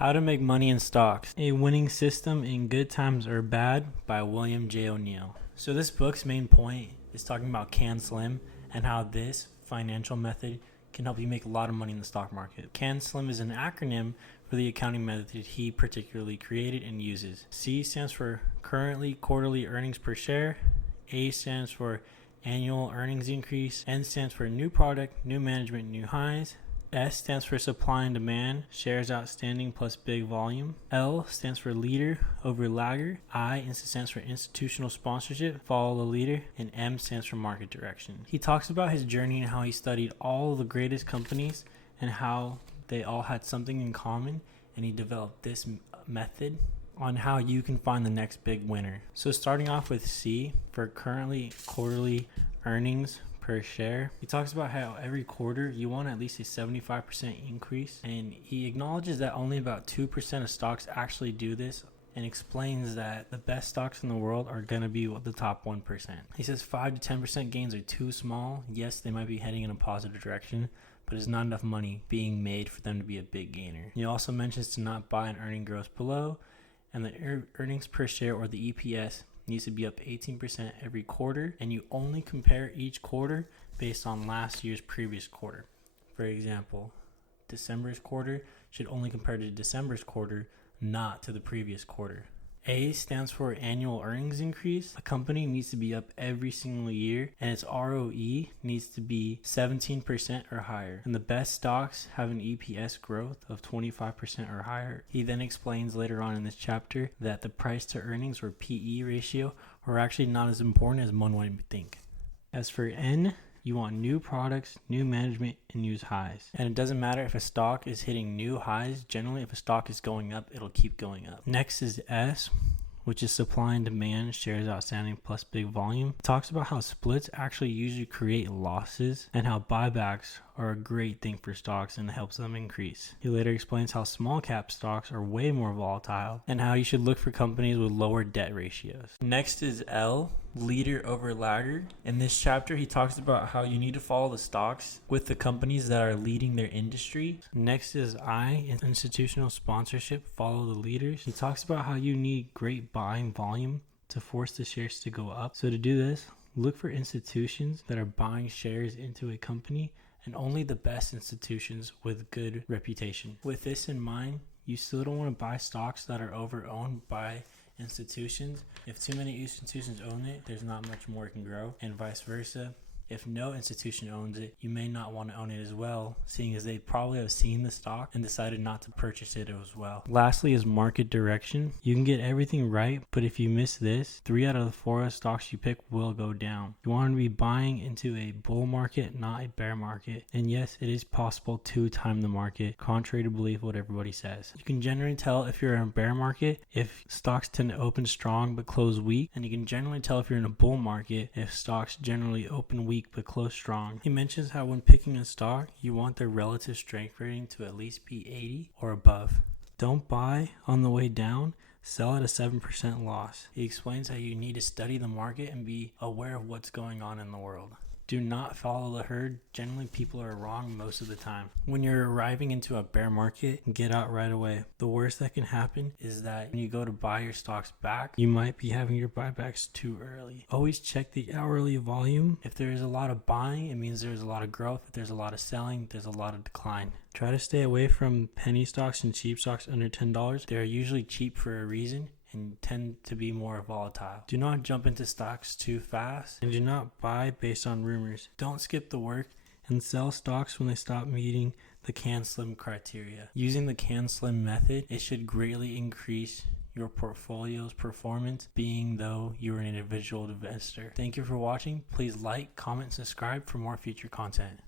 How to Make Money in Stocks, A Winning System in Good Times or Bad by William J. O'Neill. So this book's main point is talking about CAN-SLIM and how this financial method can help you make a lot of money in the stock market. CAN-SLIM is an acronym for the accounting method he particularly created and uses. C stands for currently quarterly earnings per share. A stands for annual earnings increase. N stands for new product, new management, new highs. S stands for supply and demand, shares outstanding plus big volume. L stands for leader over lagger. I stands for institutional sponsorship, follow the leader. And M stands for market direction. He talks about his journey and how he studied all the greatest companies and how they all had something in common, and he developed this method on how you can find the next big winner. So starting off with C for currently quarterly earnings per share. He talks about how every quarter you want at least a 75% increase, and he acknowledges that only about 2% of stocks actually do this, and explains that the best stocks in the world are going to be the top 1%. He says 5 to 10% gains are too small. Yes, they might be heading in a positive direction, but there's not enough money being made for them to be a big gainer. He also mentions to not buy an earning gross below, and the earnings per share, or the EPS, needs to be up 18% every quarter, and you only compare each quarter based on last year's previous quarter. For example, December's quarter should only compare to December's quarter, not to the previous quarter. A stands for annual earnings increase. A company needs to be up every single year, and its ROE needs to be 17% or higher. And the best stocks have an EPS growth of 25% or higher. He then explains later on in this chapter that the price to earnings, or PE ratio, are actually not as important as one might think. As for N, you want new products, new management, and new highs. And it doesn't matter if a stock is hitting new highs. Generally, if a stock is going up, it'll keep going up. Next is S, which is supply and demand, shares outstanding plus big volume. It talks about how splits actually usually create losses, and how buybacks are a great thing for stocks and helps them increase. He later explains how small cap stocks are way more volatile, and how you should look for companies with lower debt ratios. Next is L, leader over lagger. In this chapter, he talks about how you need to follow the stocks with the companies that are leading their industry. Next is I, institutional sponsorship, follow the leaders. He talks about how you need great buying volume to force the shares to go up. So to do this, look for institutions that are buying shares into a company, and only the best institutions with good reputation. With this in mind, you still don't want to buy stocks that are over-owned by institutions. If too many institutions own it, there's not much more it can grow, and vice versa. If no institution owns it, you may not want to own it as well, seeing as they probably have seen the stock and decided not to purchase it as well. Lastly is market direction. You can get everything right, but if you miss this, 3 out of the 4 stocks you pick will go down. You want to be buying into a bull market, not a bear market. And yes, it is possible to time the market, contrary to belief what everybody says. You can generally tell if you're in a bear market if stocks tend to open strong but close weak, and you can generally tell if you're in a bull market if stocks generally open weak but close strong. He mentions how when picking a stock, you want their relative strength rating to at least be 80 or above. Don't buy on the way down, sell at a 7% loss. He explains how you need to study the market and be aware of what's going on in the world. Do not follow the herd. Generally, people are wrong most of the time. When you're arriving into a bear market, get out right away. The worst that can happen is that when you go to buy your stocks back, you might be having your buybacks too early. Always check the hourly volume. If there is a lot of buying, it means there's a lot of growth. If there's a lot of selling, there's a lot of decline. Try to stay away from penny stocks and cheap stocks under $10. They're usually cheap for a reason and tend to be more volatile. Do not jump into stocks too fast, and do not buy based on rumors. Don't skip the work and sell stocks when they stop meeting the CAN-SLIM criteria. Using the CAN-SLIM method, it should greatly increase your portfolio's performance, being though you're an individual investor. Thank you for watching. Please like, comment, subscribe for more future content.